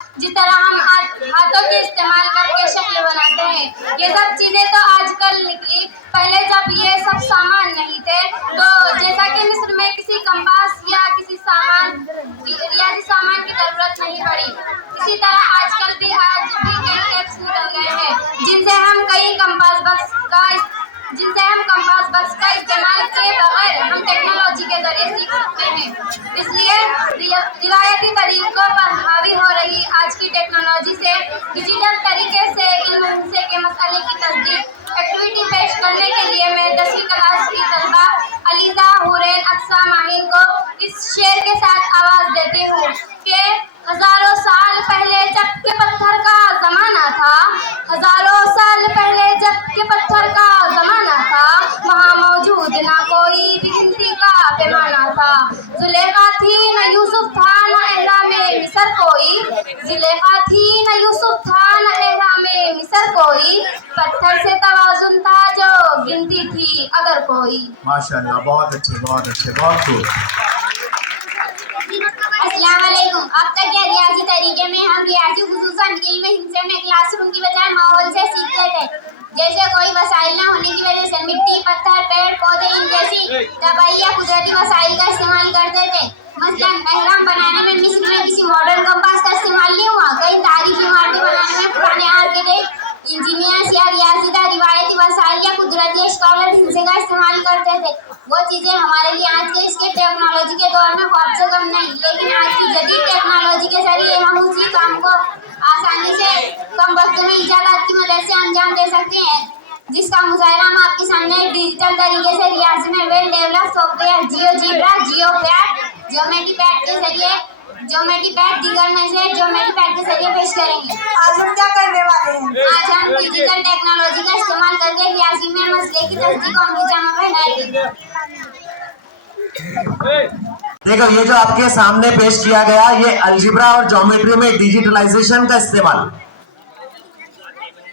जिस तरह हम हाथों के इस्तेमाल करके शक्ल बनाते हैं, ये सब चीज़ें तो आजकल निकली। पहले जब ये सब सामान नहीं थे तो जैसा कि मिस्र में किसी कंपास या किसी रियाजी सामान की ज़रूरत नहीं पड़ी, इसी तरह आजकल भी कई ऐप्स निकल गए हैं जिनसे हम कंपास बक्स का इस्तेमाल किए बगैर हम टेक्नोलॉजी के जरिए सीख सकते हैं। इसलिए रिवायती तरीकों पर हावी हो रही आज की टेक्नोलॉजी से डिजिटल तरीके से इल्म हिस्से के मसले की तस्दीक एक्टिविटी पेश करने के लिए मैं 10वीं क्लास की तलबा अलीजा हुरैन अक्सा माहिन को इस शेर के साथ आवाज़ देती हूँ कि हज़ारों साल पहले जब के पत्थर का ज़माना था, हज़ारों साल पहले जब के पत्थर का ज़माना था, वहाँ मौजूद ना कोई भी गिनती का पैमाना था। जुलेखा थी न यूसुफ था न एहरामे मिस्र कोई, जुलेखा थी न यूसुफ था न एहरामे मिस्र कोई, पत्थर से तवाज़ुन था जो गिनती थी अगर कोई। माशाल्लाह, बहुत अच्छे, बहुत खूब। अस्सलाम वालेकुम। अब तक के रियाजी तरीके में हम रियाजी खुसूसन इल्म हिस्से में क्लासरूम की बजाय माहौल से सीखते थे। जैसे कोई वसाइल न होने की वजह से मिट्टी, पत्थर, पेड़ पौधे इन जैसी तबाही या कुदरती वसाइल का इस्तेमाल करते थे। मसलन एहराम बनाने में मिस्र में किसी मॉडर्न कंपास का इस्तेमाल नहीं हुआ। कई तारीखी इमारतें बनाने में पुराने आर्किटेक्ट, इंजीनियर्स या रियासीदार रिवायती वसाइल या कुदरती स्कॉलर हिस्से का इस्तेमाल करते थे। वो चीज़ें हमारे लिए आज के इसके टेक्नोलॉजी के दौर में ख्वाब से कम नहीं, लेकिन आज की जदीद टेक्नोलॉजी के जरिए हम उसी काम को आसानी से कम वक्त में इजादात की मदद से अंजाम दे सकते हैं, जिसका मुजाहरा हम आपके सामने डिजिटल तरीके से रियाजी में well develop software GeoGebra, GeoPad, geometry pad के जरिए दीगर में से ज्योमेट्री पैड के जरिए पेश करेंगे। आज हम क्या करने वाले हैं? आज हम डिजिटल टेक्नोलॉजी का इस्तेमाल करके रियाजी में मसले की तस्दीक और निजाम बनाएंगे। देखो, ये जो आपके सामने पेश किया गया, ये अलजिब्रा और ज्योमेट्री में डिजिटलाइजेशन का इस्तेमाल,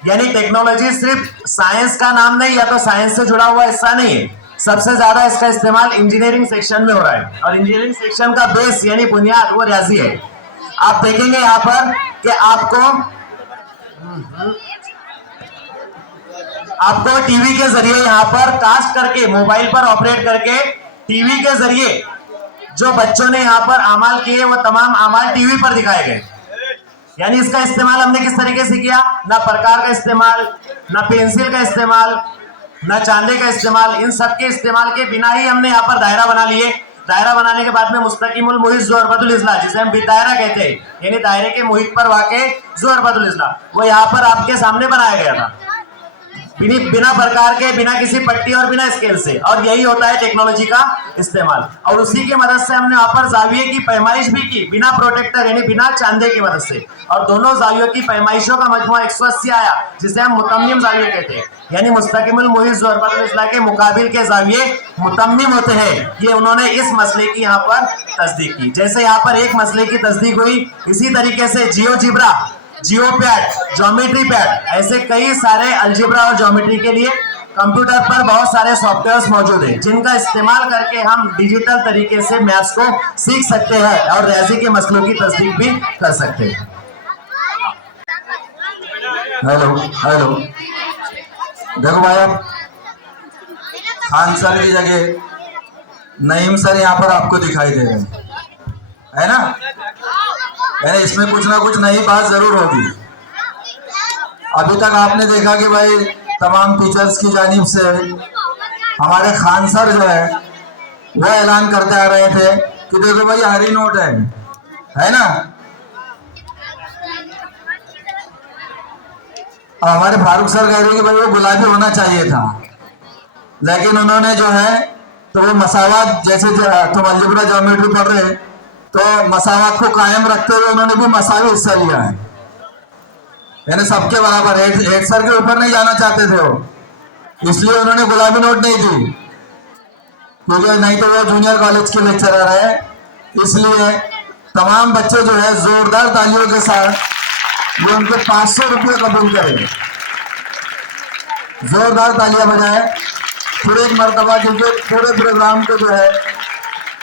यानी टेक्नोलॉजी सिर्फ साइंस का नाम नहीं या तो साइंस से जुड़ा हुआ हिस्सा नहीं है। सबसे ज्यादा इसका इस्तेमाल इंजीनियरिंग सेक्शन में हो रहा है और इंजीनियरिंग सेक्शन का बेस यानी बुनियाद वो रियाजी है। आप देखेंगे यहाँ पर कि आपको टीवी के जरिए यहाँ पर कास्ट करके, मोबाइल पर ऑपरेट करके टीवी के जरिए जो बच्चों ने यहाँ पर अमाल किए वो तमाम अमाल टीवी पर दिखाए गए। यानी इसका इस्तेमाल हमने किस तरीके से किया? ना प्रकार का इस्तेमाल, ना पेंसिल का इस्तेमाल, ना चांदे का इस्तेमाल। इन सब के इस्तेमाल के बिना ही हमने यहाँ पर दायरा बना लिए। दायरा बनाने के बाद में मुस्तकिमुल मुहित ज़ुअरबतुल इज़्ला, जिसे हम दायरा कहते हैं, यानी दायरे के मुहित पर वाक़े ज़ुअरबतुल इज़्ला, वो यहाँ पर आपके सामने बनाया गया था बिना प्रकार के, बिना किसी पट्टी और बिना स्केल से। और यही होता है टेक्नोलॉजी का इस्तेमाल। और उसी की मदद से हमने वहाँ पर जाविये की पैमाइश भी की बिना प्रोटेक्टर यानी बिना चांदे की मदद से, और दोनों जावियों की पैमाइशों का मजमुआ 180 आया, जिसे हम मुतम्मिम जाविये कहते हैं। यानी मुस्तकिमुल मुहित ज़ुअरबतुल इज़्ला के मुकाबिल के जाविये मुतम्मिम होते हैं। ये उन्होंने इस मसले की यहाँ पर तस्दीक की। जैसे यहाँ पर एक मसले की तस्दीक हुई, इसी तरीके से जियोजिब्रा, जियोपैड, ज्योमेट्री पैड, ऐसे कई सारे अलजिब्रा और ज्योमेट्री के लिए कंप्यूटर पर बहुत सारे सॉफ्टवेयर्स मौजूद हैं, जिनका इस्तेमाल करके हम डिजिटल तरीके से मैथ्स को सीख सकते हैं और रियाजी के मसलों की तस्दीक भी कर सकते हैं। हेलो, देखो भाई, आप खान सर की जगह नईम सर यहाँ पर आपको दिखाई दे रहे हैं, है ना? यानी इसमें कुछ ना कुछ नई बात जरूर होगी। अभी तक आपने देखा कि भाई तमाम टीचर्स की जानिब से हमारे खान सर जो है वो ऐलान करते आ रहे थे कि देखो भाई हरी नोट है ना? और हमारे फारूक सर कह रहे कि भाई वो गुलाबी होना चाहिए था, लेकिन उन्होंने जो है तो वो मसावात, जैसे तुम अलजिब्रा ज्योमेट्री पढ़ रहे तो मसावात को कायम रखते हुए उन्होंने भी मसावी हिस्सा लिया है, यानी सबके बराबर। हेड सर के ऊपर नहीं जाना चाहते थे वो, इसलिए उन्होंने गुलाबी नोट नहीं दी, क्योंकि नहीं तो वो जूनियर कॉलेज के लेक्चरर है। इसलिए तमाम बच्चे जो है जोरदार तालियों के साथ ये उनको 500 रुपये कबूल करें। जोरदार तालियां बजाएं फिर एक मरतबा, क्योंकि पूरे प्रोग्राम को जो है